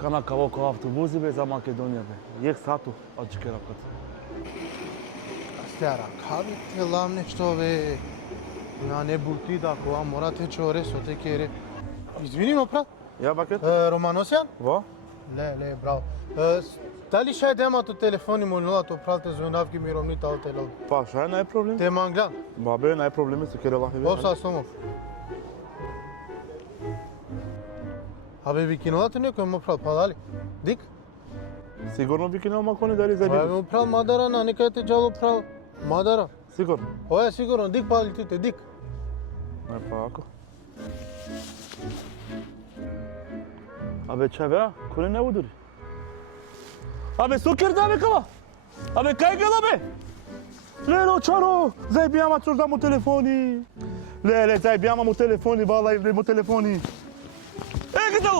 Kana kavoko avtobuzi be za Makedonija be. Jek satu açık rakat. Астера, каби те лам нешто бе. На не булти да кога морате чоре со те кере. Извини ма брат. Ja baket? Романосјан? Va? Ле, браво. Дали ша демато телефони молилато пралте звонавки мировните отело? Pa šta je najproblem? Те манглан. Ba be najproblemi su kere lahi be. Опса сомов. Абе ви кинолате некој мо прал, па дали? Дик? Sigurno bi kinao makoni dali za Абе bidu. мо прал Мадара на некај те джало прал. Мадара. Sigurno. Ова е сигурно, дик пали тите, дик. Ne pa ako. Abe çave, kule ne budur? Abe sokir da be kava. Abe kaj gela be? Lelo çaro, zajbijama ćeš da mu telefoni. Lele, zajbijama mu telefoni, vallahi mu telefoni. E gdje